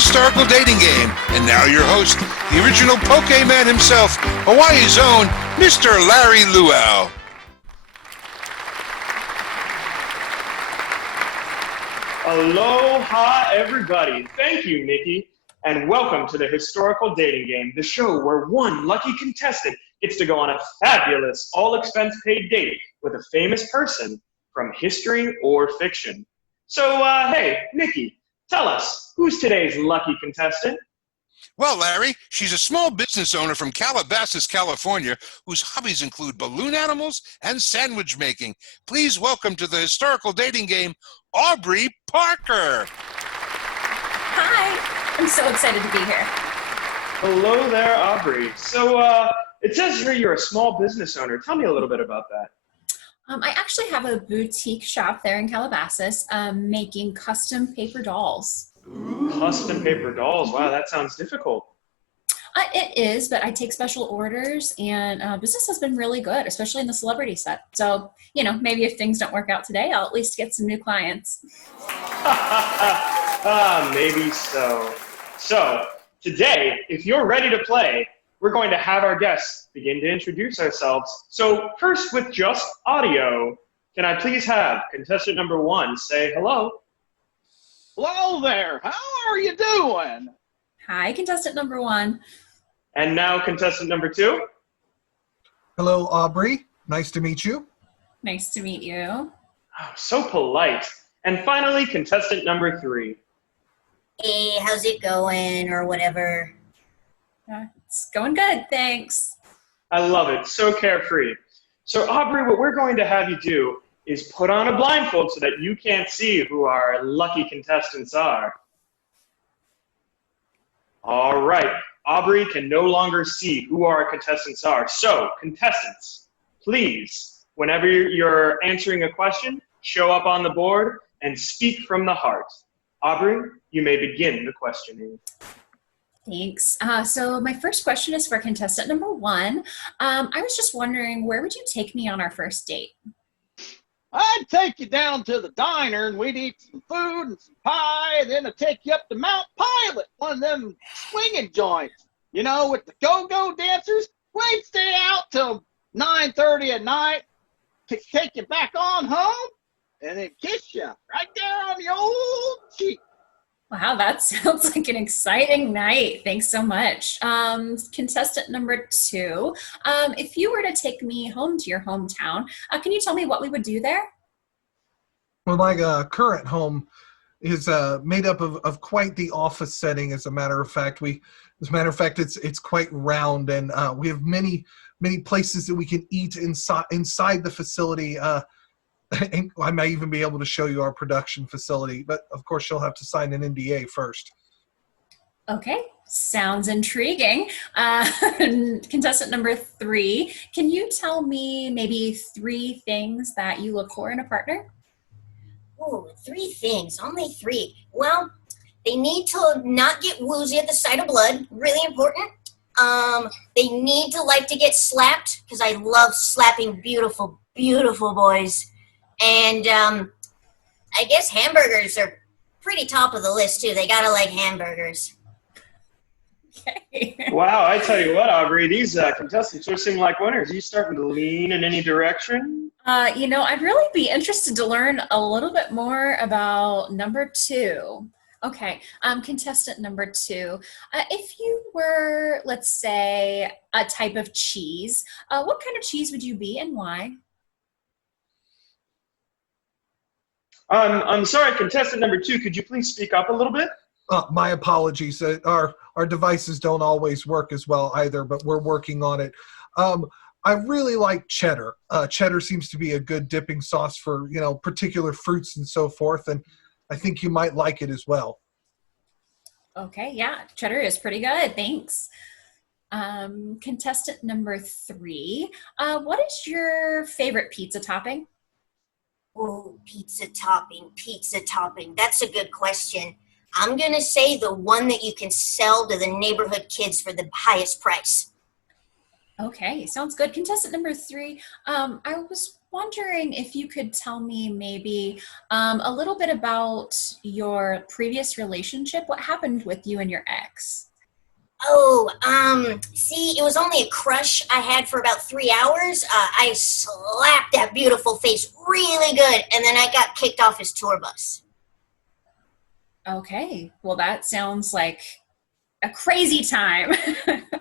historical dating game. And now your host, the original Pokemon himself, Hawaii's own Mr. Larry Luau. Aloha, everybody. Thank you, Nikki. And welcome to the Historical Dating Game, the show where one lucky contestant gets to go on a fabulous, all-expense-paid date with a famous person from history or fiction. So, hey, Nikki, tell us, who's today's lucky contestant? Well, Larry, she's a small business owner from Calabasas, California, whose hobbies include balloon animals and sandwich making. Please welcome to the Historical Dating Game, Aubrey Parker. Hi. I'm so excited to be here. Hello there, Aubrey. So, it says here you're a small business owner. Tell me a little bit about that. I actually have a boutique shop there in Calabasas making custom paper dolls. Custom paper dolls. Wow, that sounds difficult. It is, but I take special orders, and business has been really good, especially in the celebrity set. So, maybe if things don't work out today, I'll at least get some new clients. Maybe so. So, today, if you're ready to play, we're going to have our guests begin to introduce ourselves. So, first with just audio, can I please have contestant number 1 say hello? Hello there. How are you doing? Hi, contestant number 1. And now contestant number 2. Hello, Aubrey. Nice to meet you. Nice to meet you. Oh, so polite. And finally, contestant number 3. Hey, how's it going, or whatever? It's going good, thanks. I love it. So carefree. So, Aubrey, what we're going to have you do is put on a blindfold so that you can't see who our lucky contestants are. All right. Aubrey can no longer see who our contestants are. So, contestants, please, whenever you're answering a question, show up on the board and speak from the heart. Aubrey, you may begin the questioning. Thanks. So my first question is for contestant number 1. I was just wondering, where would you take me on our first date? I'd take you down to the diner and we'd eat some food and some pie, and then I'd take you up to Mount Pilot, one of them swinging joints, with the go-go dancers. We'd stay out till 9:30 at night, take you back on home, and then kiss you right there on the old cheek. Wow, that sounds like an exciting night. Thanks so much. Contestant number 2, if you were to take me home to your hometown, can you tell me what we would do there? Well, my current home is made up of quite the office setting. As a matter of fact, it's quite round, and we have many places that we can eat inside the facility. I might even be able to show you our production facility, but of course you'll have to sign an NDA first. Okay, sounds intriguing. Contestant number 3, can you tell me maybe 3 things that you look for in a partner? Ooh, 3 things, only 3. Well, they need to not get woozy at the sight of blood, really important. They need to like to get slapped, because I love slapping beautiful, beautiful boys. And I guess hamburgers are pretty top of the list, too. They gotta like hamburgers. Okay. Wow, I tell you what, Aubrey, these contestants sure seem like winners. Are you starting to lean in any direction? I'd really be interested to learn a little bit more about number 2. Okay, contestant number 2, if you were, let's say, a type of cheese, what kind of cheese would you be and why? I'm sorry, contestant number 2, could you please speak up a little bit? My apologies. Our devices don't always work as well either, but we're working on it. I really like cheddar. Cheddar seems to be a good dipping sauce for, particular fruits and so forth, and I think you might like it as well. Okay, yeah, cheddar is pretty good, thanks. Contestant number 3, what is your favorite pizza topping? Ooh, pizza topping. That's a good question. I'm going to say the one that you can sell to the neighborhood kids for the highest price. Okay, sounds good. Contestant number 3, I was wondering if you could tell me maybe a little bit about your previous relationship. What happened with you and your ex? See, it was only a crush I had for about 3 hours. I slapped that beautiful face really good, and then I got kicked off his tour bus. Okay, well, that sounds like a crazy time.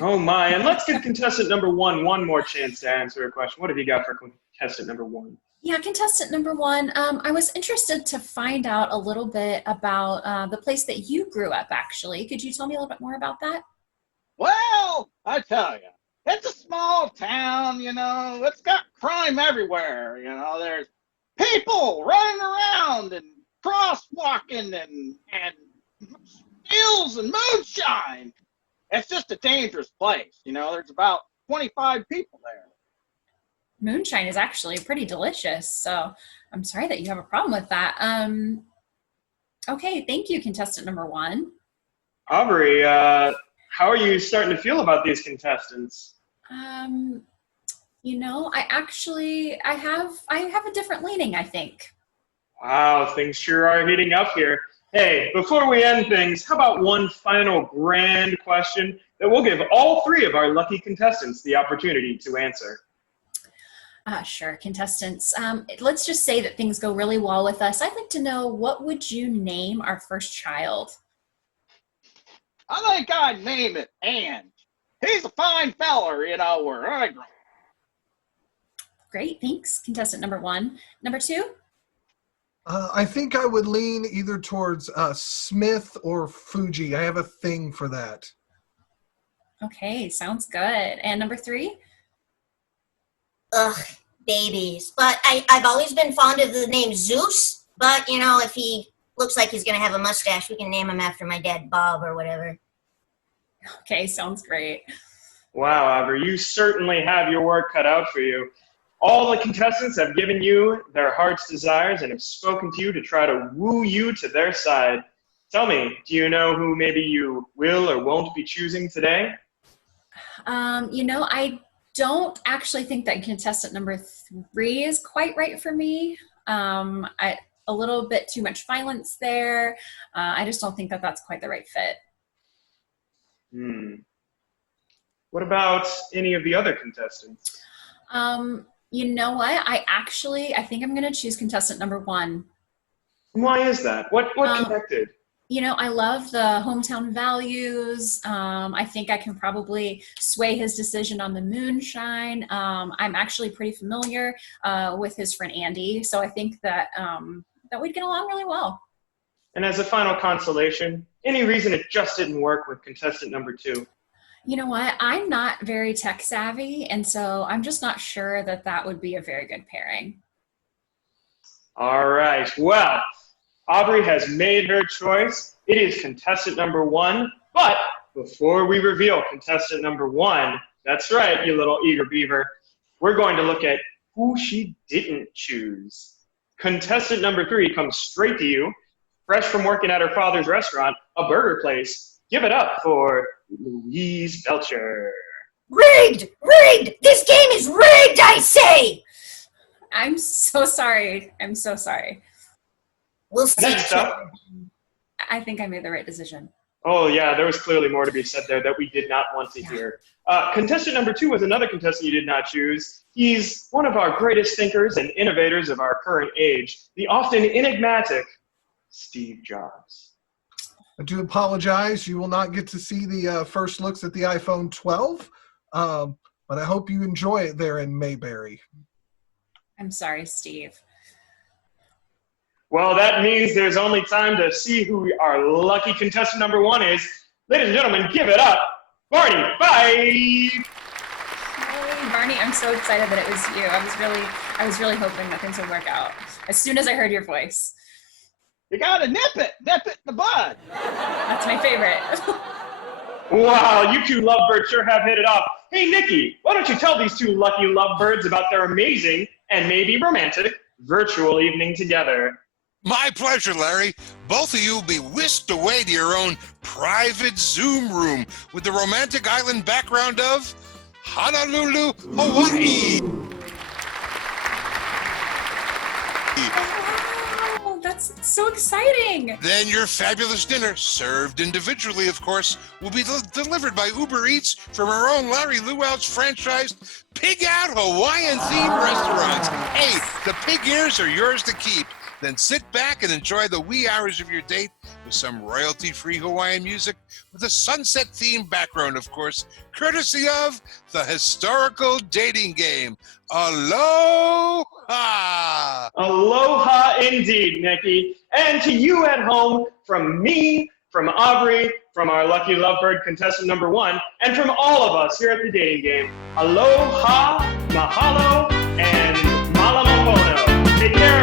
Oh my, and let's give contestant number one more chance to answer a question. What have you got for contestant number one? Yeah, contestant number one, I was interested to find out a little bit about the place that you grew up, actually. Could you tell me a little bit more about that? Well, I tell you, it's a small town, it's got crime everywhere, there's people running around and crosswalking and steals and moonshine. It's just a dangerous place, there's about 25 people there. Moonshine is actually pretty delicious, so I'm sorry that you have a problem with that. Okay, thank you, contestant number one. Aubrey, how are you starting to feel about these contestants? I have a different leaning, I think. Wow, things sure are heating up here. Hey, before we end things, how about one final grand question that we'll give all three of our lucky contestants the opportunity to answer? Sure, contestants. Let's just say that things go really well with us. I'd like to know, what would you name our first child? I think I'd name it Ange. He's a fine feller, where I grew up. Great, thanks, contestant number one. Number two? I think I would lean either towards Smith or Fuji. I have a thing for that. Okay, sounds good. And number three? Ugh, babies. But I've always been fond of the name Zeus, but, if he looks like he's going to have a mustache, we can name him after my dad, Bob, or whatever. Okay, sounds great. Wow, Aubrey, you certainly have your work cut out for you. All the contestants have given you their heart's desires and have spoken to you to try to woo you to their side. Tell me, do you know who maybe you will or won't be choosing today? I don't actually think that contestant number three is quite right for me. A little bit too much violence there. I just don't think that that's quite the right fit. What about any of the other contestants? You know what? I think I'm going to choose contestant number one. Why is that? What connected? I love the hometown values. I think I can probably sway his decision on the moonshine. I'm actually pretty familiar with his friend Andy, so I think that that we'd get along really well. And as a final consolation, any reason it just didn't work with contestant number two? You know what? I'm not very tech savvy, and so I'm just not sure that that would be a very good pairing. All right. Well, Aubrey has made her choice. It is contestant number one. But before we reveal contestant number one, that's right, you little eager beaver, we're going to look at who she didn't choose. Contestant number three comes straight to you, fresh from working at her father's restaurant, a burger place. Give it up for Louise Belcher. Rigged! Rigged! This game is rigged, I say! I'm so sorry. I'm so sorry. We'll see. Next up. I think I made the right decision. Oh, yeah, there was clearly more to be said there that we did not want to hear. Contestant number two was another contestant you did not choose. He's one of our greatest thinkers and innovators of our current age, the often enigmatic Steve Jobs. I do apologize. You will not get to see the first looks at the iPhone 12, but I hope you enjoy it there in Mayberry. I'm sorry, Steve. Well, that means there's only time to see who our lucky contestant number one is. Ladies and gentlemen, give it up, Barney. Bye. Hey, Barney, I'm so excited that it was you. I was really hoping that things would work out as soon as I heard your voice. You gotta nip it in the bud. That's my favorite. Wow, you two lovebirds sure have hit it off. Hey, Nikki, why don't you tell these two lucky lovebirds about their amazing and maybe romantic virtual evening together? My pleasure, Larry. Both of you will be whisked away to your own private Zoom room with the romantic island background of Honolulu, Hawaii. Oh, that's so exciting. Then your fabulous dinner, served individually, of course, will be delivered by Uber Eats from our own Larry Luau's franchised Pig Out Hawaiian-themed restaurants. Hey, the pig ears are yours to keep. Then sit back and enjoy the wee hours of your date with some royalty-free Hawaiian music with a sunset-themed background, of course, courtesy of the historical dating game. Aloha! Aloha indeed, Nikki. And to you at home, from me, from Aubrey, from our lucky lovebird contestant number 1, and from all of us here at the dating game, aloha, mahalo, and malamapono. Take care.